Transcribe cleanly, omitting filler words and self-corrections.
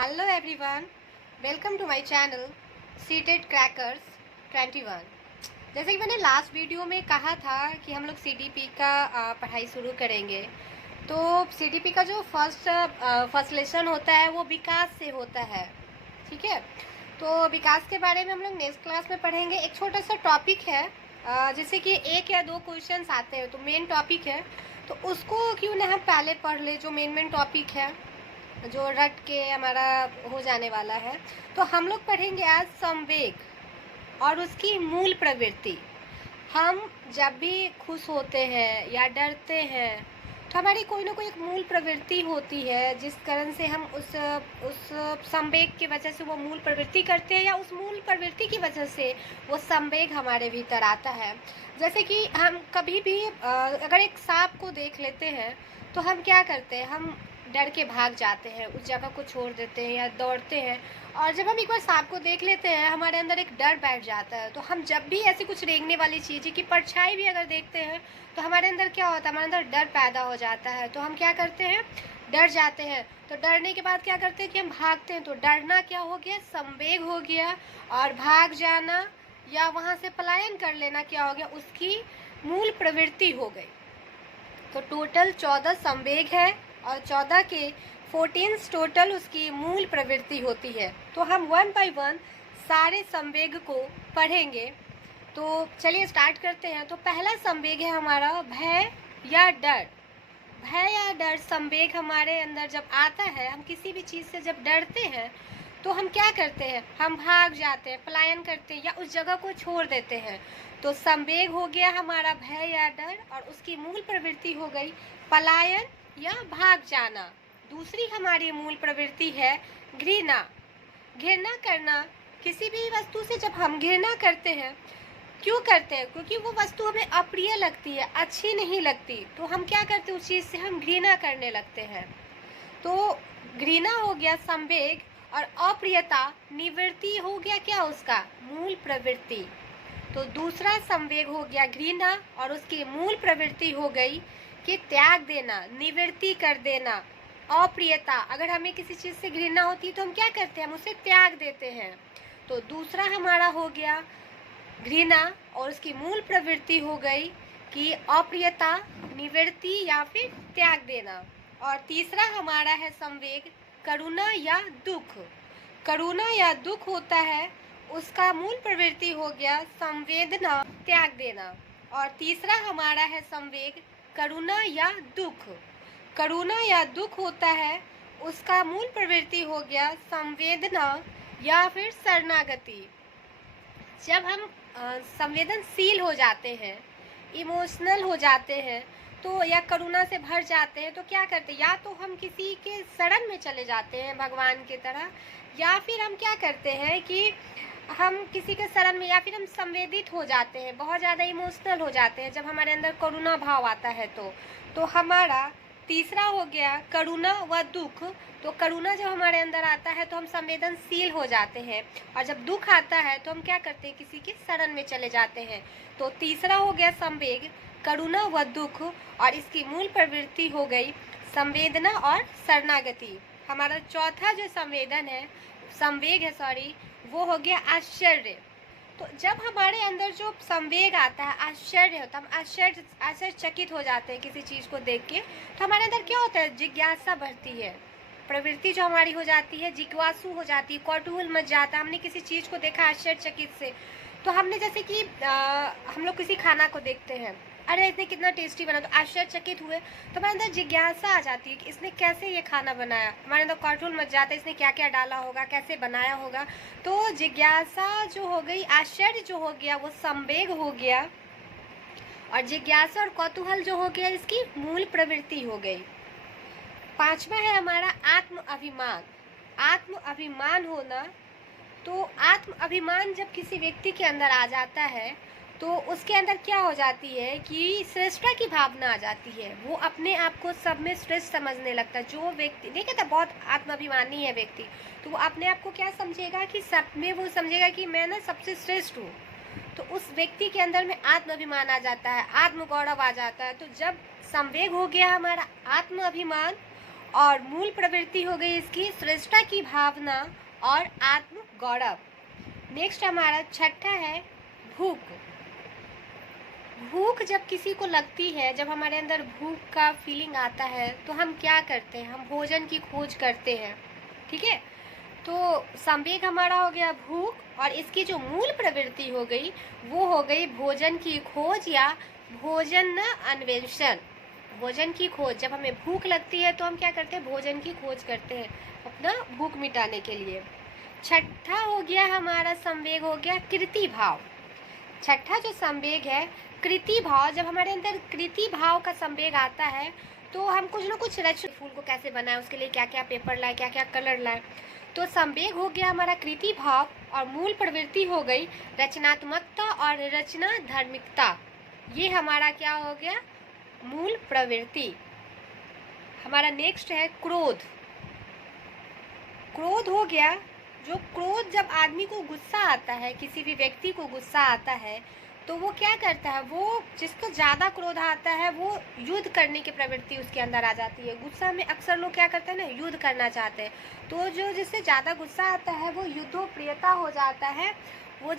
Hello everyone, welcome to my channel CTET crackers 21। जैसे कि मैंने लास्ट वीडियो में कहा था कि हम लोग सीडीपी का पढ़ाई शुरू करेंगे। तो सीडीपी का जो फर्स्ट लेसन होता है वो विकास से होता है। ठीक है, तो विकास के बारे में हम लोग नेक्स्ट क्लास में पढ़ेंगे। एक छोटा सा टॉपिक है, जैसे कि एक या दो क्वेश्चंस आते हैं तो मेन टॉपिक है, तो उसको क्यों ना हम पहले पढ़ ले, जो मेन टॉपिक है जो रट के हमारा हो जाने वाला है। तो हम लोग पढ़ेंगे आज संवेग और उसकी मूल प्रवृत्ति। हम जब भी खुश होते हैं या डरते हैं तो हमारी कोई ना कोई एक मूल प्रवृत्ति होती है, जिस कारण से हम उस संवेग की वजह से वो मूल प्रवृत्ति करते हैं, या उस मूल प्रवृत्ति की वजह से वो संवेग हमारे भीतर आता है। जैसे कि हम कभी भी अगर एक सांप को देख लेते हैं तो हम क्या करते हैं, हम डर के भाग जाते हैं, उस जगह को छोड़ देते हैं या दौड़ते हैं। और जब हम एक बार सांप को देख लेते हैं हमारे अंदर एक डर बैठ जाता है। तो हम जब भी ऐसी कुछ रेंगने वाली चीज़ की परछाई भी अगर देखते हैं तो हमारे अंदर क्या होता है, हमारे अंदर डर पैदा हो जाता है। तो हम क्या करते हैं, डर जाते हैं। तो डरने के बाद क्या करते हैं कि हम भागते हैं। तो डरना क्या हो गया, संवेग हो गया। और भाग जाना या वहाँ से पलायन कर लेना क्या हो गया, उसकी मूल प्रवृत्ति हो गई। तो टोटल 14 संवेग है और 14 के 14 टोटल उसकी मूल प्रवृत्ति होती है। तो हम वन बाय वन सारे संवेग को पढ़ेंगे। तो चलिए स्टार्ट करते हैं। तो पहला संवेग है हमारा भय या डर। भय या डर संवेग हमारे अंदर जब आता है, हम किसी भी चीज़ से जब डरते हैं तो हम क्या करते हैं, हम भाग जाते हैं, पलायन करते हैं या उस जगह को छोड़ देते हैं। तो संवेग हो गया हमारा भय या डर और उसकी मूल प्रवृत्ति हो गई पलायन या भाग जाना। दूसरी हमारी मूल प्रवृत्ति है घृणा। घृणा करना, किसी भी वस्तु से जब हम घृणा करते हैं, क्यों करते हैं, क्योंकि वो वस्तु हमें अप्रिय लगती है, अच्छी नहीं लगती, तो हम क्या करते हैं, उस चीज़ से हम घृणा करने लगते हैं। तो घृणा हो गया संवेग और अप्रियता निवृत्ति हो गया क्या, उसका मूल प्रवृत्ति। तो दूसरा संवेग हो गया घृणा और उसकी मूल प्रवृत्ति हो गई कि त्याग देना, निवृत्ति कर देना, अप्रियता। अगर हमें किसी चीज़ से घृणा होती है तो हम क्या करते हैं, हम उसे त्याग देते हैं। तो दूसरा हमारा हो गया घृणा और उसकी मूल प्रवृत्ति हो गई कि अप्रियता, निवृत्ति या फिर त्याग देना। और तीसरा हमारा है संवेग करुणा या दुख। करुणा या दुख होता है, उसका मूल प्रवृत्ति हो गया संवेदना, त्याग देना। और तीसरा हमारा है संवेग करुणा या दुख। करुणा या दुख होता है, उसका मूल प्रवृत्ति हो गया संवेदना या फिर शरणागति। जब हम संवेदनशील हो जाते हैं, इमोशनल हो जाते हैं, तो या करुणा से भर जाते हैं, तो क्या करते हैं, या तो हम किसी के शरण में चले जाते हैं भगवान की तरह, या फिर हम क्या करते हैं कि हम किसी के शरण में, या फिर हम संवेदित हो जाते हैं, बहुत ज़्यादा इमोशनल हो जाते हैं जब हमारे अंदर करुणा भाव आता है। तो हमारा तीसरा हो गया करुणा व दुख। तो करुणा जब हमारे अंदर आता है तो हम संवेदनशील हो जाते हैं, और जब दुख आता है तो हम क्या करते हैं, किसी के शरण में चले जाते हैं। तो तीसरा हो गया संवेग करुणा व दुख और इसकी मूल प्रवृत्ति हो गई संवेदना और शरणागति। हमारा चौथा जो संवेग है वो हो गया आश्चर्य। तो जब हमारे अंदर जो संवेग आता है, आश्चर्य होता है, हम आश्चर्यचकित हो जाते हैं किसी चीज़ को देख के, तो हमारे अंदर क्या होता है, जिज्ञासा बढ़ती है, प्रवृत्ति जो हमारी हो जाती है, जिज्ञासु हो जाती है, कौतूहल मच जाता है। हमने किसी चीज़ को देखा आश्चर्यचकित से, तो हमने जैसे कि हम लोग किसी खाना को देखते हैं, अरे इसने कितना टेस्टी बना, तो आश्चर्यचकित हुए, तो हमारे अंदर जिज्ञासा आ जाती है कि इसने कैसे ये खाना बनाया। हमारे अंदर कौतूहल मच जाता है, इसने क्या क्या डाला होगा, कैसे बनाया होगा। तो जिज्ञासा जो हो गई, आश्चर्य जो हो गया, वो संवेग हो गया, और जिज्ञासा और कौतूहल जो हो गया, इसकी मूल प्रवृत्ति हो गई। पांचवा है हमारा आत्म अभिमान। आत्म अभिमान होना, तो आत्म अभिमान जब किसी व्यक्ति के अंदर आ जाता है तो उसके अंदर क्या हो जाती है कि श्रेष्ठता की भावना आ जाती है। वो अपने आप को सब में श्रेष्ठ समझने लगता है। जो व्यक्ति देखिए तो बहुत आत्माभिमानी है व्यक्ति, तो वो अपने आप को क्या समझेगा कि सब में वो समझेगा कि मैं ना सबसे श्रेष्ठ हूँ। तो उस व्यक्ति के अंदर में आत्माभिमान आ जाता है, आत्मगौरव आ जाता है। तो जब संवेग हो गया हमारा आत्म अभिमान और मूल प्रवृत्ति हो गई इसकी श्रेष्ठता की भावना और आत्म गौरव। नेक्स्ट हमारा छठा है भूख। भूख जब किसी को लगती है, जब हमारे अंदर भूख का फीलिंग आता है तो हम क्या करते हैं, हम भोजन की खोज करते हैं। ठीक है, तो संवेग हमारा हो गया भूख, और इसकी जो मूल प्रवृत्ति हो गई वो हो गई भोजन की खोज या भोजन अन्वेषण। भोजन की खोज, जब हमें भूख लगती है तो हम क्या करते हैं, भोजन की खोज करते हैं अपना भूख मिटाने के लिए। छठा हो गया हमारा संवेग हो गया कृति भाव। छठा जो संवेग है कृति भाव, जब हमारे अंदर कृति भाव का संवेग आता है तो हम कुछ ना कुछ फूल को कैसे बनाए, उसके लिए क्या क्या पेपर लाए, क्या क्या कलर लाए। तो संवेग हो गया हमारा कृति भाव, और मूल प्रवृत्ति हो गई रचनात्मकता और रचना धार्मिकता। ये हमारा क्या हो गया, मूल प्रवृत्ति। हमारा नेक्स्ट है क्रोध। क्रोध हो गया, जो क्रोध, जब आदमी को गुस्सा आता है, किसी भी व्यक्ति को गुस्सा आता है तो वो क्या करता है, वो जिसको ज़्यादा क्रोध आता है वो युद्ध करने की प्रवृत्ति उसके अंदर आ जाती है। गुस्सा में अक्सर लोग क्या करते हैं ना, युद्ध करना चाहते हैं। तो जो जिससे ज़्यादा गुस्सा आता है वो युद्धोप्रियता हो जाता है, वो